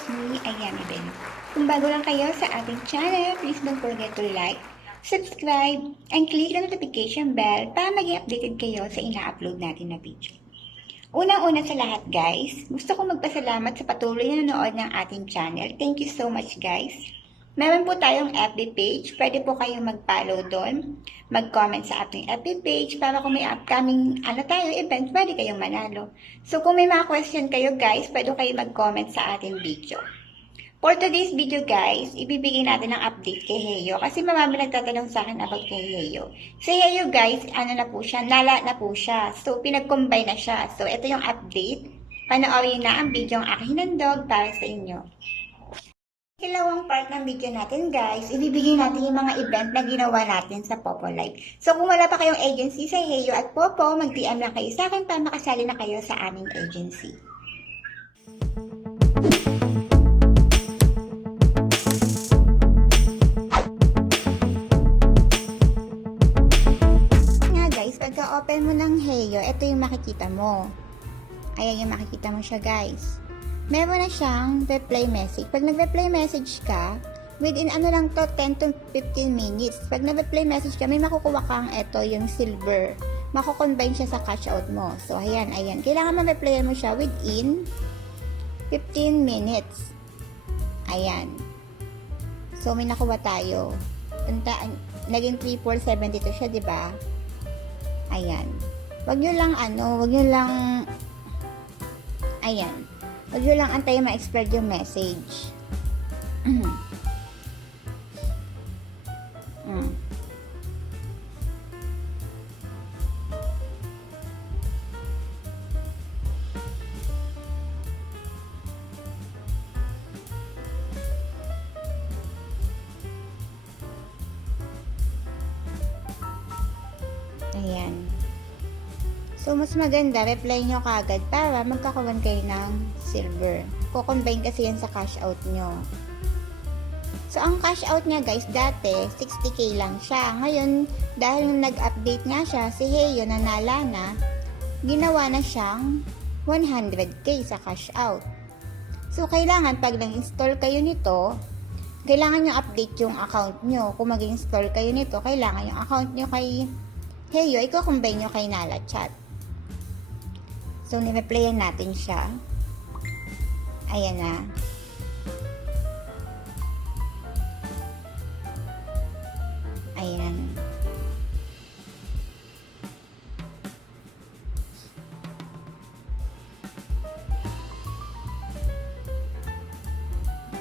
it's me, Ayami Ben. Kung bago lang kayo sa ating channel, please don't forget to like, subscribe, and click the notification bell para maging updated kayo sa ina-upload natin na video. Unang-una sa lahat guys, gusto ko magpasalamat sa patuloy na nanonood ng ating channel. Thank you so much guys. Meron po tayong FB page. Pwede po kayong mag-follow doon. Mag-comment sa ating FB page para kung may upcoming event, pwede kayong manalo. So kung may mga question kayo guys, pwede kayong mag-comment sa ating video. For today's video guys, ibibigay natin ng update kay Heyo kasi marami nagtatanong sa akin about kay Heyo. Si Heyo guys, nala na po siya. So pinag-combine na siya. So ito yung update. Panoorin na ang video ng aking hinandog para sa inyo. Ikalawang part ng video natin guys, ibibigay natin yung mga event na ginawa natin sa Popo Live. So kung wala pa kayong agency sa Heyo at Popo, mag-DM lang kayo sa akin para makasali na kayo sa aming agency. Nga guys, pagka-open mo ng Heyo, ito yung makikita mo. Ayan yung makikita mo siya guys. Meron na siyang reply message. Pag nag-reply message ka, within 10 to 15 minutes. Pag nag-reply message ka, may makukuha kang ito, yung silver. Makukombine siya sa cash out mo. So, ayan. Kailangan ma-replyan mo siya within 15 minutes. Ayan. So, may nakuha tayo. Naging 3472 siya, diba? Ayan. Wag nyo lang, ayan. Huwag nyo lang antayin ma-expire yung message. Ayan. So, mas maganda, reply nyo kagad para magkakawan kayo ng silver. Kukombine kasi yan sa cash out nyo. So, ang cash out niya guys, dati, 60k lang siya. Ngayon, dahil nag-update nga siya, si Heyo nanala na, ginawa na siyang 100k sa cash out. So, kailangan pag nag-install kayo nito, kailangan nyo update yung account nyo. Kung mag-install kayo nito, kailangan yung account nyo kay Heyo, i-combine nyo kay Nala Chat. So, ni-replyan natin siya. Ayan na. Ayan.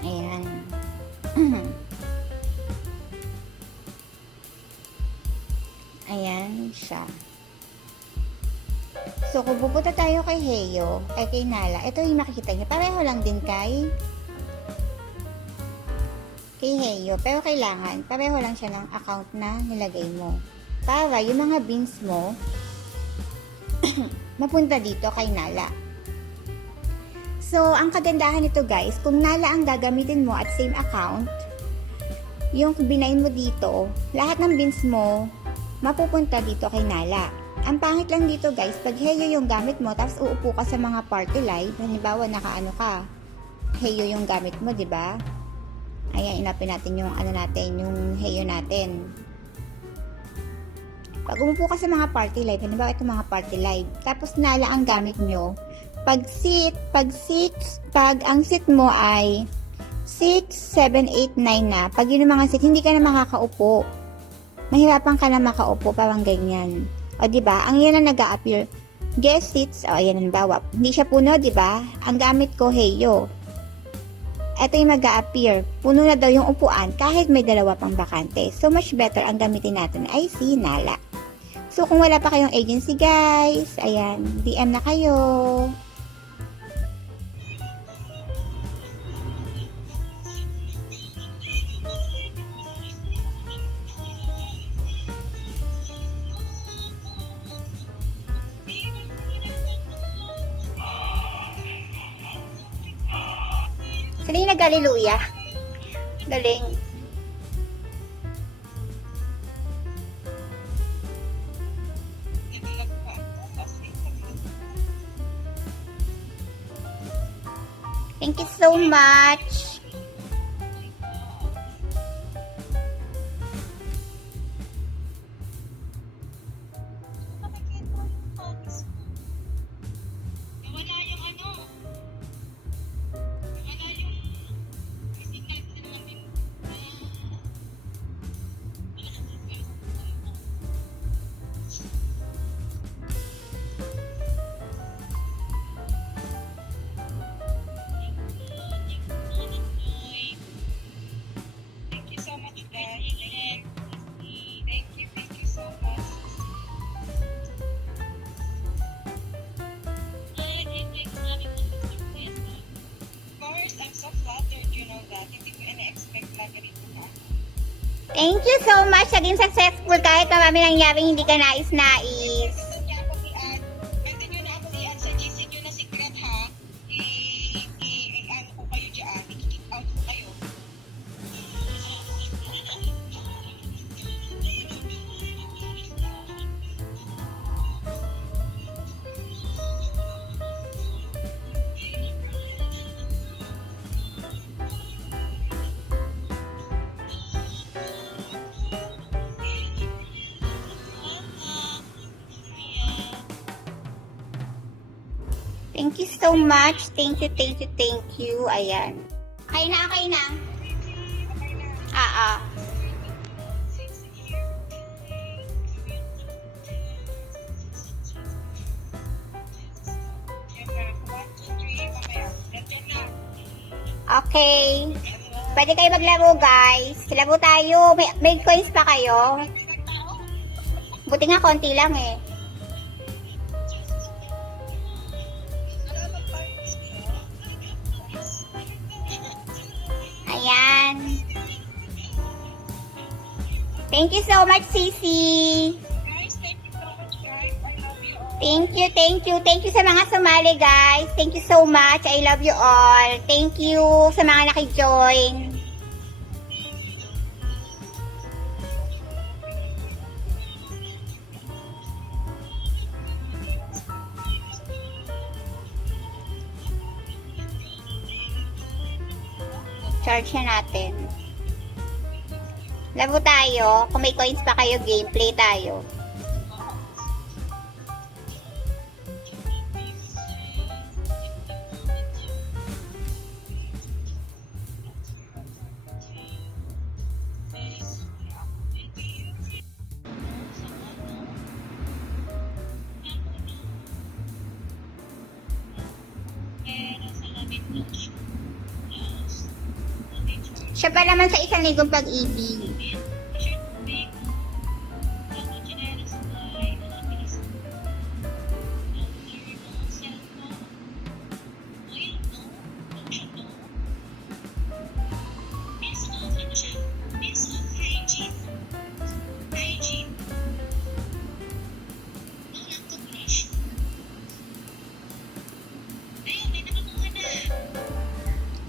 Ayan. Ayan siya. So, kung pupunta tayo kay Heyo, kay Nala, ito yung makikita niyo. Pareho lang din kay Heyo. Pero kailangan, pareho lang siya ng account na nilagay mo. Para yung mga bins mo, mapunta dito kay Nala. So, ang kagandahan nito guys, kung Nala ang gagamitin mo at same account, yung binain mo dito, lahat ng bins mo, mapupunta dito kay Nala. Ang pangit lang dito guys, pag Heyo yung gamit mo, tapos uupo ka sa mga party live, halimbawa nakaano ka, Heyo yung gamit mo, di ba? Ayan, inapin natin yung yung Heyo natin. Pag umupo ka sa mga party live, halimbawa ito mga party live, tapos Nala ang gamit nyo, pag ang seat mo ay 6, 7, 8, 9 na, pag yun yung mga seat, hindi ka na makakaupo. Mahirapan ka na makaupo, parang ganyan. O, diba? Ang yan na nag-a-appear. Guest seats, o, ayan ang bawa. Hindi siya puno, diba? Ang gamit ko, Heyo. Ito yung mag-a-appear. Puno na daw yung upuan kahit may dalawa pang bakante. So, much better ang gamitin natin ay si Nala. So, kung wala pa kayong agency, guys, ayan, DM na kayo. Galing nag-hallelujah. Galing. Thank Thank you so much. Nawala yung ano. Nawala yung kasi kasi namin. Thank you so much, guys. Thank you so much. Of course, I'm so flattered, you know that. Hindi ko ina-expect na ganito na. Thank you so much. Naging successful kahit marami nangyaring hindi ka nais-nais. Continue na ako diyan sa GC nyo na secret, ha? I-ano ko kayo dyan. I-kick out ko kayo. Thank you so much. Thank you, thank you, thank you. Ayan. Okay na, okay na. Ah. Yan na. 1, 2, 3, mamaya. Nandiyan na. Okay. Pwede kayo maglaro, guys. Laro tayo. May coins pa kayo? Buti nga, konti lang eh. Ayan. Thank you so much, Sisi. Guys, thank you so much, guys. I love you all. Thank you, thank you. Thank you sa mga sumali, guys. Thank you so much. I love you all. Thank you sa mga nakijoin. Charge na natin. Laro tayo. Kung may coins pa kayo, gameplay tayo. Siya pa naman sa isang ligong pag-ibig.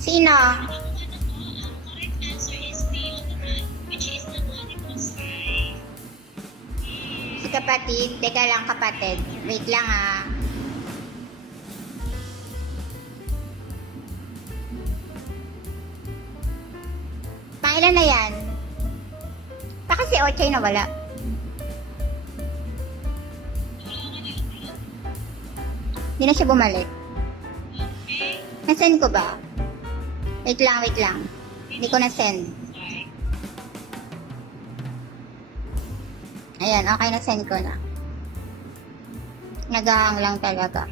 Sino? Si kapatid. Teka lang, kapatid. Wait lang ah. Pangilan na yan? Baka si Ochay na wala. Hindi na siya bumalik. Nasend ko ba? Wait lang, wait lang. Hindi ko na-send. Ayan, okay, na-send ko na. Nagahang lang talaga.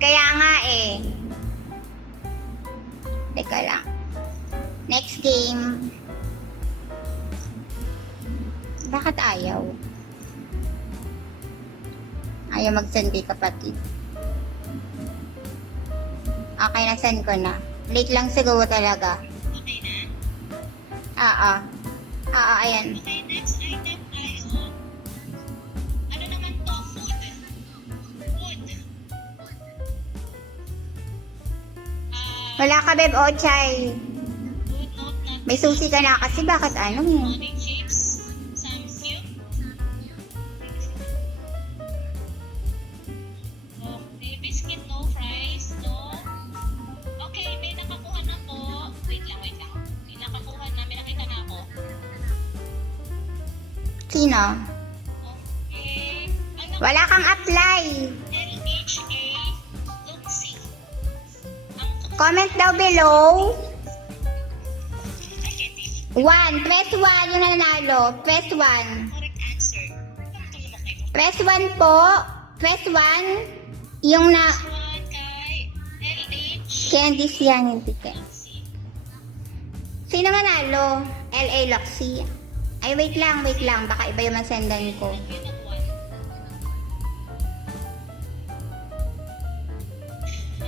Kaya nga eh. Teka lang. Next game. Bakit ayaw? Ayaw mag-send kay kapatid. Okay, na-send ko na. Late lang siguro talaga. Okay na? Oo. Oo, ayan. Okay, next item tayo. Ano naman to? Food. Food. Wala ka, Beb Ochay. Food note na May susi ka na kasi bakit ano eh. morning chips, samgyup. sino? Okay. Ano? Wala kang apply. LHA Luxi. Ang Comment daw below. ay, hindi. 1. Press 1 yung nanalo. Press 1. Correct answer. Tulong mo kayo. Press 1 po. Press 1. Yung na... One kay LH Candice yan yung ticket. Luxi. Sino nanalo? LA Loxy. Ay, wait lang. Baka iba yung masendan ko. Yun ang one.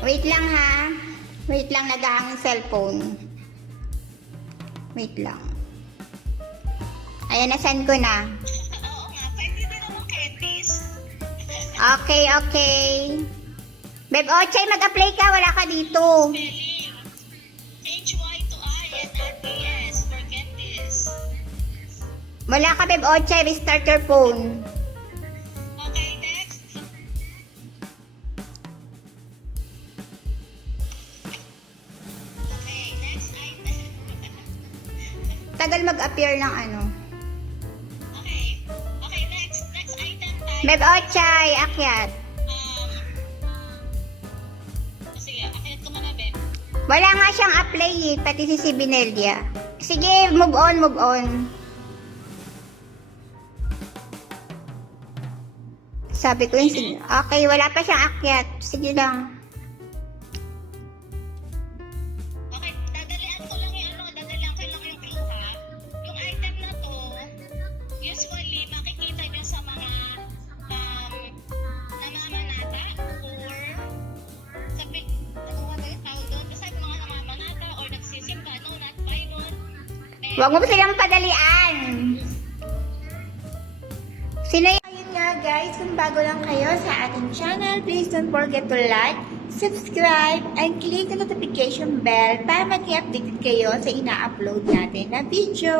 Wait lang ha. Wait lang, nag-aang cellphone. Wait lang. Ayan, nasend ko na. Oo nga, pwede din ako Candice. Okay. Beb Ochay, mag-apply ka. Wala ka dito. Spelling. HY to I and RTS for Candice. Wala ka, Beb Ochay. Restart your phone. Okay, next. Okay, next item. Tagal mag-appear ng ano. Okay. Okay, next item tayo. Beb Ochay, akyat. Sige, akit ko muna, Beb. Wala nga siyang apply eh, pati si Sibinelia. Sige, move on. Sabi ko yun, okay, wala pa siyang akyat. Sige lang. Okay, dadalian ko lang yung clue ha. Yung item na to, usually makikita nyo sa mga namamanata or sa big, ano ba yung tawag doon? Basta yung mga namamanata or nagsisimba, no, not by nun. Huwag mo silang padalian. Sino y- Ayun nga guys, kung bago lang kayo sa ating channel, please don't forget to like, subscribe, and click the notification bell para mag-update kayo sa ina-upload natin na video.